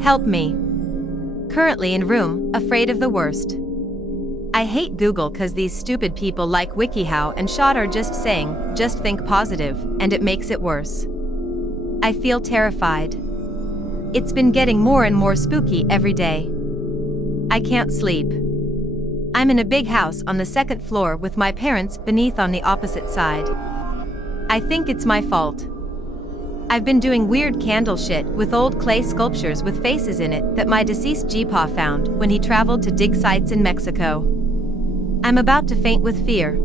Help me. Currently in room, afraid of the worst. I hate Google cause these stupid people like WikiHow and Shot are just saying, just think positive, and it makes it worse. I feel terrified. It's been getting more and more spooky every day. I can't sleep. I'm in a big house on the second floor with my parents beneath on the opposite side. I think it's my fault. I've been doing weird candle shit with old clay sculptures with faces in it that my deceased Gpa found when he traveled to dig sites in Mexico. I'm about to faint with fear.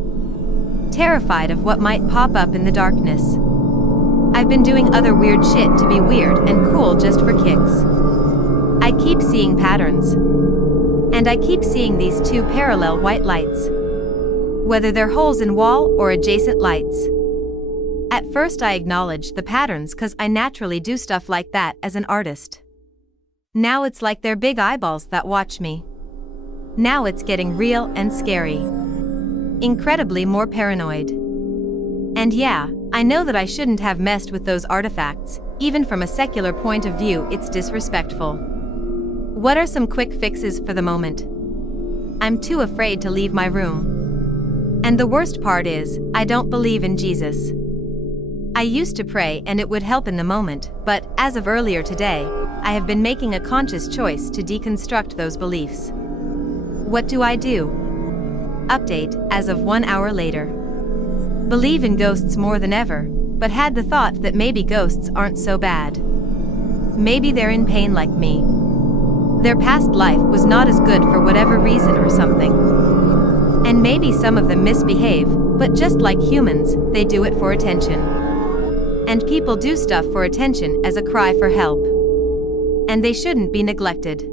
Terrified of what might pop up in the darkness. I've been doing other weird shit to be weird and cool just for kicks. I keep seeing patterns. And I keep seeing these two parallel white lights. Whether they're holes in wall or adjacent lights. At first I acknowledged the patterns cause I naturally do stuff like that as an artist. Now it's like they're big eyeballs that watch me. Now it's getting real and scary. Incredibly more paranoid. And yeah, I know that I shouldn't have messed with those artifacts, even from a secular point of view it's disrespectful. What are some quick fixes for the moment? I'm too afraid to leave my room. And the worst part is, I don't believe in Jesus. I used to pray and it would help in the moment, but as of earlier today, I have been making a conscious choice to deconstruct those beliefs. What do I do? Update, as of 1 hour later. Believe in ghosts more than ever, but had the thought that maybe ghosts aren't so bad. Maybe they're in pain like me. Their past life was not as good for whatever reason or something. And maybe some of them misbehave, but just like humans, they do it for attention. And people do stuff for attention as a cry for help. And they shouldn't be neglected.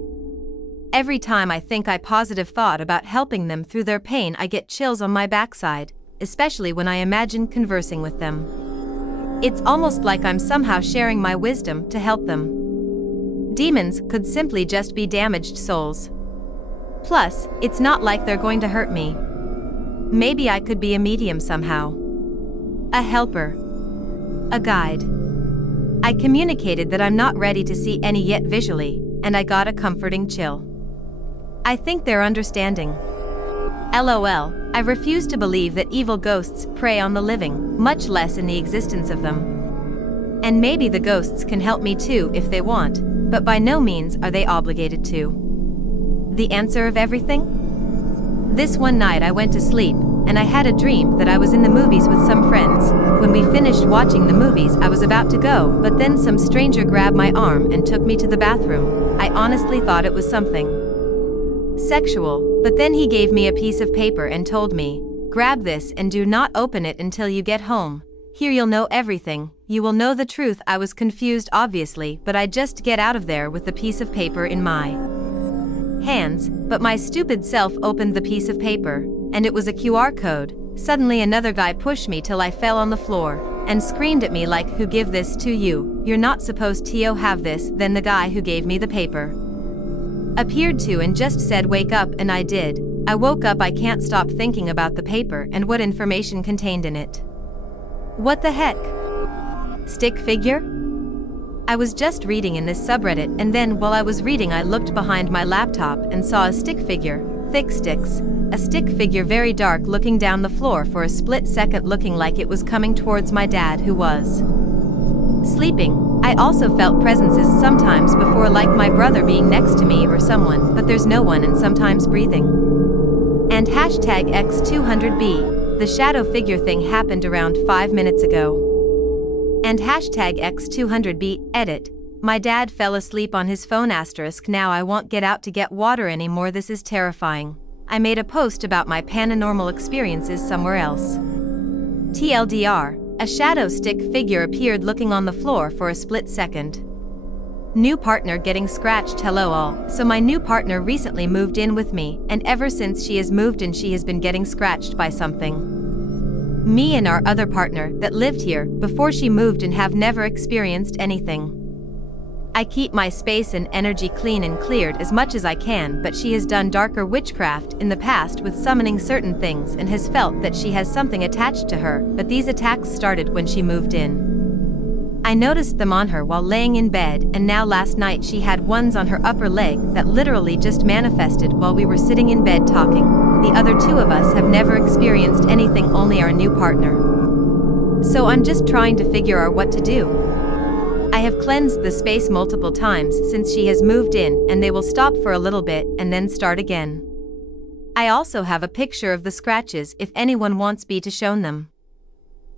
Every time I think a positive thought about helping them through their pain, I get chills on my backside, especially when I imagine conversing with them. It's almost like I'm somehow sharing my wisdom to help them. Demons could simply just be damaged souls. Plus, it's not like they're going to hurt me. Maybe I could be a medium somehow. A helper. A guide. I communicated that I'm not ready to see any yet visually, and I got a comforting chill. I think they're understanding. LOL, I refuse to believe that evil ghosts prey on the living, much less in the existence of them. And maybe the ghosts can help me too if they want, but by no means are they obligated to. The answer of everything? This one night I went to sleep, and I had a dream that I was in the movies with some friends. When we finished watching the movies I was about to go, but then some stranger grabbed my arm and took me to the bathroom. I honestly thought it was something sexual, but then he gave me a piece of paper and told me, grab this and do not open it until you get home. Here you'll know everything, you will know the truth. I was confused obviously, but I just get out of there with the piece of paper in my hands, but my stupid self opened the piece of paper, and it was a QR code. Suddenly another guy pushed me till I fell on the floor, and screamed at me like, who give this to you? You're not supposed to have this. Then the guy who gave me the paper appeared to and just said wake up, and I did. I woke up. I can't stop thinking about the paper and what information contained in it. What the heck? Stick figure? I was just reading in this subreddit, and then while I was reading I looked behind my laptop and saw a stick figure, thick sticks, a stick figure very dark looking down the floor for a split second, looking like it was coming towards my dad who was sleeping. I also felt presences sometimes before, like my brother being next to me or someone, but there's no one, and sometimes breathing. And hashtag xTableTooNx, the shadow figure thing happened around 5 minutes ago. And hashtag xTableTooNx, edit, my dad fell asleep on his phone *. Now I won't get out to get water anymore. This is terrifying. I made a post about my paranormal experiences somewhere else. TLDR, a shadow stick figure appeared looking on the floor for a split second. New partner getting scratched. Hello all. So my new partner recently moved in with me, and ever since she has moved in she has been getting scratched by something. Me and our other partner that lived here before she moved in have never experienced anything. I keep my space and energy clean and cleared as much as I can, but she has done darker witchcraft in the past with summoning certain things and has felt that she has something attached to her, but these attacks started when she moved in. I noticed them on her while laying in bed, and now last night she had ones on her upper leg that literally just manifested while we were sitting in bed talking. The other two of us have never experienced anything, only our new partner. So I'm just trying to figure out what to do. I have cleansed the space multiple times since she has moved in, and they will stop for a little bit and then start again. I also have a picture of the scratches if anyone wants me to show them.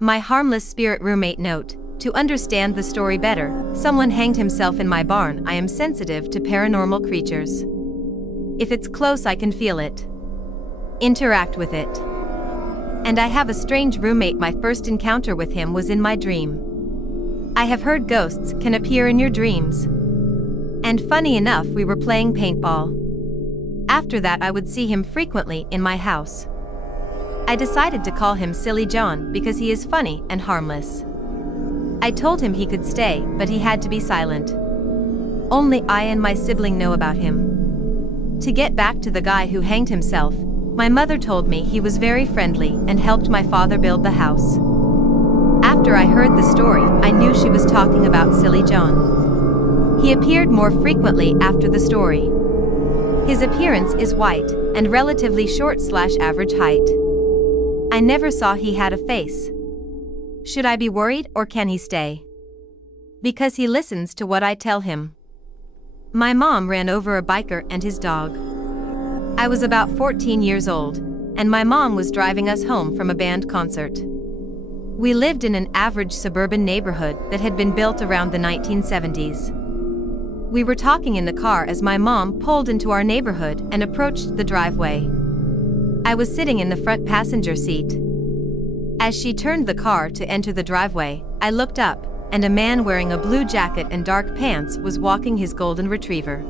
My harmless spirit roommate note: to understand the story better, someone hanged himself in my barn. I am sensitive to paranormal creatures. If it's close, I can feel it. Interact with it. And I have a strange roommate. My first encounter with him was in my dream. I have heard ghosts can appear in your dreams. And funny enough, we were playing paintball. After that, I would see him frequently in my house. I decided to call him Silly John because he is funny and harmless. I told him he could stay, but he had to be silent. Only I and my sibling know about him. To get back to the guy who hanged himself, my mother told me he was very friendly and helped my father build the house. After I heard the story, I knew she was talking about Silly John. He appeared more frequently after the story. His appearance is white and relatively short/average height. I never saw he had a face. Should I be worried, or can he stay? Because he listens to what I tell him. My mom ran over a biker and his dog. I was about 14 years old, and my mom was driving us home from a band concert. We lived in an average suburban neighborhood that had been built around the 1970s. We were talking in the car as my mom pulled into our neighborhood and approached the driveway. I was sitting in the front passenger seat. As she turned the car to enter the driveway, I looked up, and a man wearing a blue jacket and dark pants was walking his golden retriever.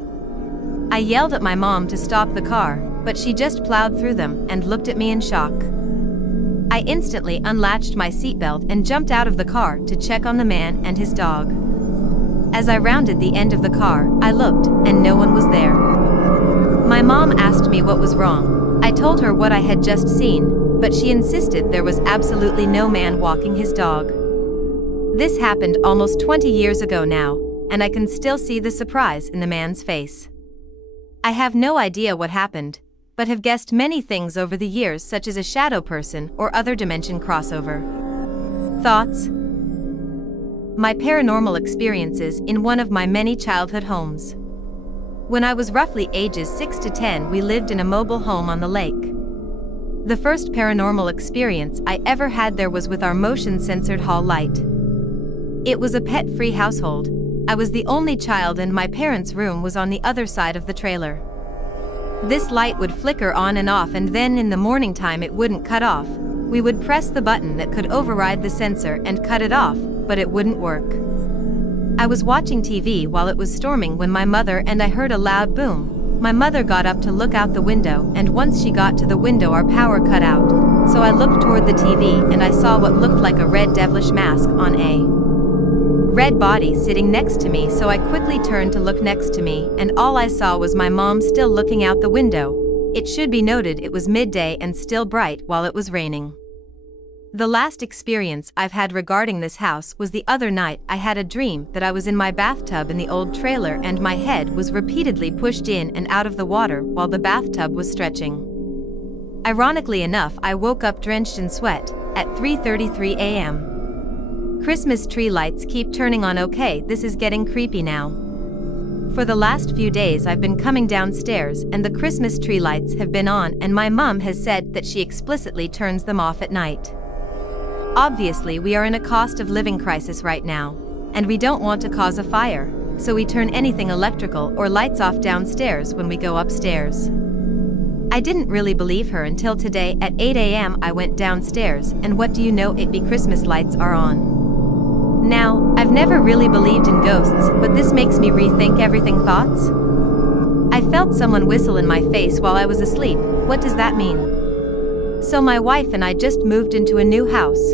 I yelled at my mom to stop the car, but she just plowed through them and looked at me in shock. I instantly unlatched my seatbelt and jumped out of the car to check on the man and his dog. As I rounded the end of the car, I looked, and no one was there. My mom asked me what was wrong. I told her what I had just seen, but she insisted there was absolutely no man walking his dog. This happened almost 20 years ago now, and I can still see the surprise in the man's face. I have no idea what happened, but have guessed many things over the years, such as a shadow person or other dimension crossover. Thoughts? My paranormal experiences in one of my many childhood homes. When I was roughly ages 6 to 10, we lived in a mobile home on the lake. The first paranormal experience I ever had there was with our motion-censored hall light. It was a pet-free household. I was the only child, and my parents' room was on the other side of the trailer. This light would flicker on and off, and then in the morning time it wouldn't cut off. We would press the button that could override the sensor and cut it off, but it wouldn't work. I was watching TV while it was storming when my mother and I heard a loud boom. My mother got up to look out the window, and once she got to the window our power cut out. So I looked toward the TV and I saw what looked like a red devilish mask on a red body sitting next to me, so I quickly turned to look next to me, and all I saw was my mom still looking out the window. It should be noted it was midday and still bright while it was raining. The last experience I've had regarding this house was the other night. I had a dream that I was in my bathtub in the old trailer and my head was repeatedly pushed in and out of the water while the bathtub was stretching. Ironically enough, I woke up drenched in sweat at 3:33 a.m. Christmas tree lights keep turning on. Okay, this is getting creepy now. For the last few days I've been coming downstairs and the Christmas tree lights have been on, and my mom has said that she explicitly turns them off at night. Obviously we are in a cost of living crisis right now, and we don't want to cause a fire, so we turn anything electrical or lights off downstairs when we go upstairs. I didn't really believe her until today at 8 a.m. I went downstairs, and what do you know, the Christmas lights are on. Now, I've never really believed in ghosts, but this makes me rethink everything. Thoughts? I felt someone whistle in my face while I was asleep. What does that mean? So my wife and I just moved into a new house.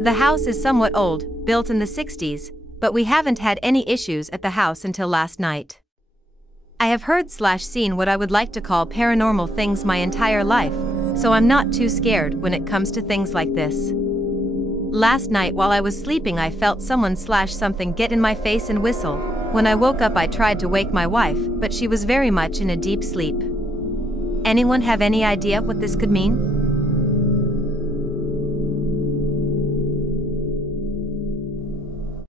The house is somewhat old, built in the 60s, but we haven't had any issues at the house until last night. I have heard/seen what I would like to call paranormal things my entire life, so I'm not too scared when it comes to things like this. Last night while I was sleeping I felt someone slash something get in my face and whistle. When I woke up I tried to wake my wife, but she was very much in a deep sleep. Anyone have any idea what this could mean?